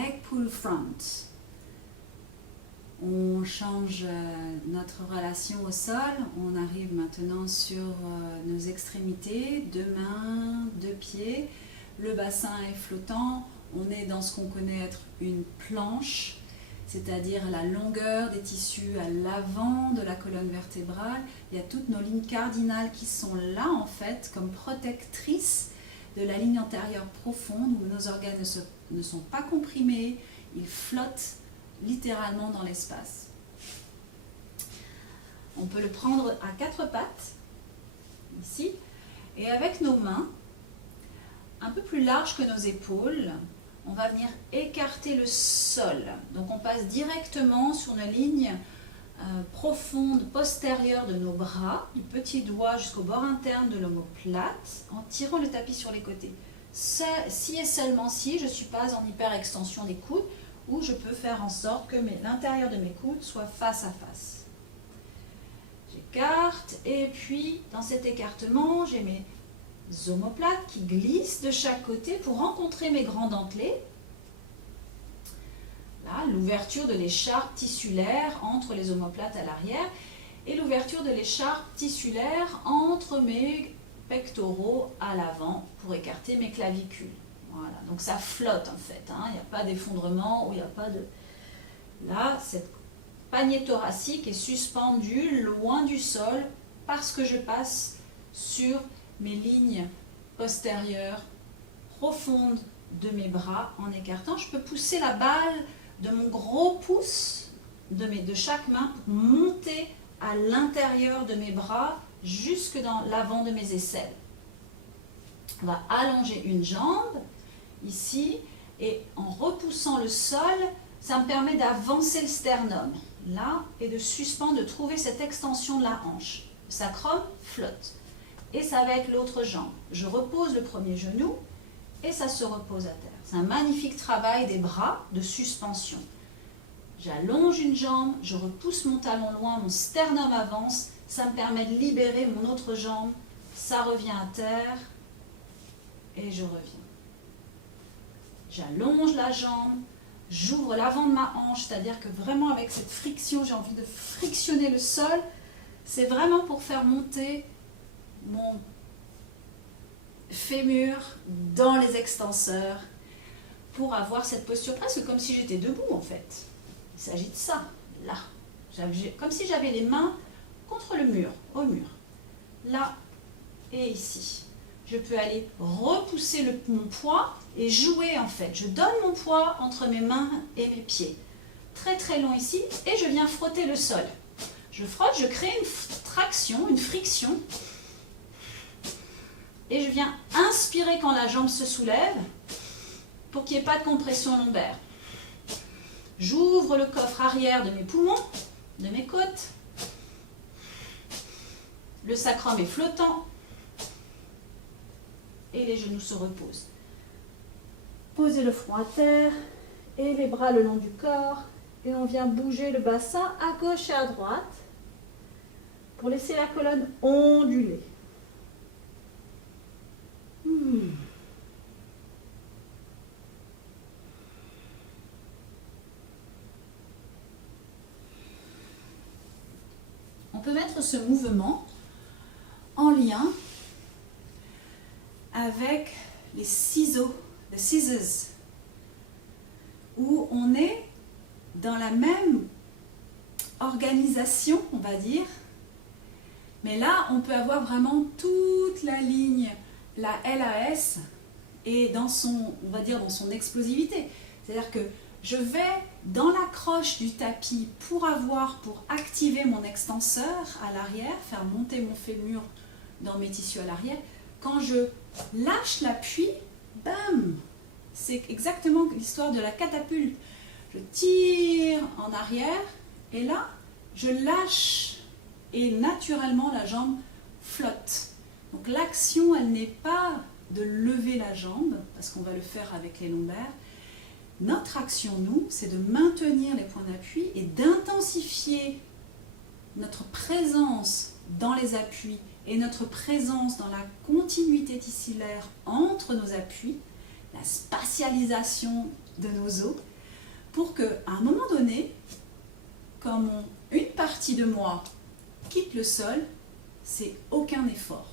leg pull front. On change notre relation au sol. On arrive maintenant sur nos extrémités, 2 mains, 2 pieds. Le bassin est flottant. On est dans ce qu'on connaît être une planche, c'est-à-dire la longueur des tissus à l'avant de la colonne vertébrale. Il y a toutes nos lignes cardinales qui sont là en fait comme protectrices de la ligne antérieure profonde où nos organes ne sont pas comprimés, ils flottent littéralement dans l'espace. On peut le prendre à 4 pattes, ici, et avec nos mains, un peu plus larges que nos épaules, on va venir écarter le sol. Donc on passe directement sur une ligne profonde postérieure de nos bras, du petit doigt jusqu'au bord interne de l'omoplate, en tirant le tapis sur les côtés. Si et seulement si je ne suis pas en hyperextension des coudes, ou je peux faire en sorte que l'intérieur de mes coudes soit face à face. J'écarte, et puis dans cet écartement, j'ai mes omoplates qui glissent de chaque côté pour rencontrer mes grands dentelés. Là, l'ouverture de l'écharpe tissulaire entre les omoplates à l'arrière et l'ouverture de l'écharpe tissulaire entre mes pectoraux à l'avant pour écarter mes clavicules. Voilà, donc ça flotte en fait, hein. Il n'y a pas d'effondrement ou il n'y a pas de... Là, cette panier thoracique est suspendu loin du sol parce que je passe sur mes lignes postérieures profondes de mes bras en écartant. Je peux pousser la balle de mon gros pouce de chaque main pour monter à l'intérieur de mes bras jusque dans l'avant de mes aisselles. On va allonger une jambe ici et en repoussant le sol, ça me permet d'avancer le sternum là et de suspendre, de trouver cette extension de la hanche. Le sacrum flotte. Et ça va être l'autre jambe. Je repose le premier genou et ça se repose à terre. C'est un magnifique travail des bras de suspension. J'allonge une jambe, je repousse mon talon loin, mon sternum avance, ça me permet de libérer mon autre jambe, ça revient à terre et je reviens. J'allonge la jambe, j'ouvre l'avant de ma hanche, c'est-à-dire que vraiment avec cette friction, j'ai envie de frictionner le sol. C'est vraiment pour faire monter mon fémur dans les extenseurs pour avoir cette posture presque comme si j'étais debout en fait. Il s'agit de ça, là. Comme si j'avais les mains contre le mur, au mur. Là et ici. Je peux aller repousser mon poids et jouer en fait. Je donne mon poids entre mes mains et mes pieds. Très très long ici et je viens frotter le sol. Je frotte, je crée une traction, une friction. Et je viens inspirer quand la jambe se soulève pour qu'il n'y ait pas de compression lombaire. J'ouvre le coffre arrière de mes poumons, de mes côtes. Le sacrum est flottant. Et les genoux se reposent. Posez le front à terre et les bras le long du corps. Et on vient bouger le bassin à gauche et à droite pour laisser la colonne onduler. On peut mettre ce mouvement en lien avec les ciseaux, les scissors, où on est dans la même organisation, on va dire, mais là, on peut avoir vraiment toute la ligne, la LAS, et dans son, on va dire, dans son explosivité. C'est-à-dire que je vais dans l'accroche du tapis pour activer mon extenseur à l'arrière, faire monter mon fémur dans mes tissus à l'arrière. Quand je lâche l'appui, bam! C'est exactement l'histoire de la catapulte. Je tire en arrière et là, je lâche et naturellement la jambe flotte. Donc l'action, elle n'est pas de lever la jambe, parce qu'on va le faire avec les lombaires. Notre action, nous, c'est de maintenir les points d'appui et d'intensifier notre présence dans les appuis et notre présence dans la continuité tissulaire entre nos appuis, la spatialisation de nos os, pour qu'à un moment donné, quand une partie de moi quitte le sol, c'est aucun effort.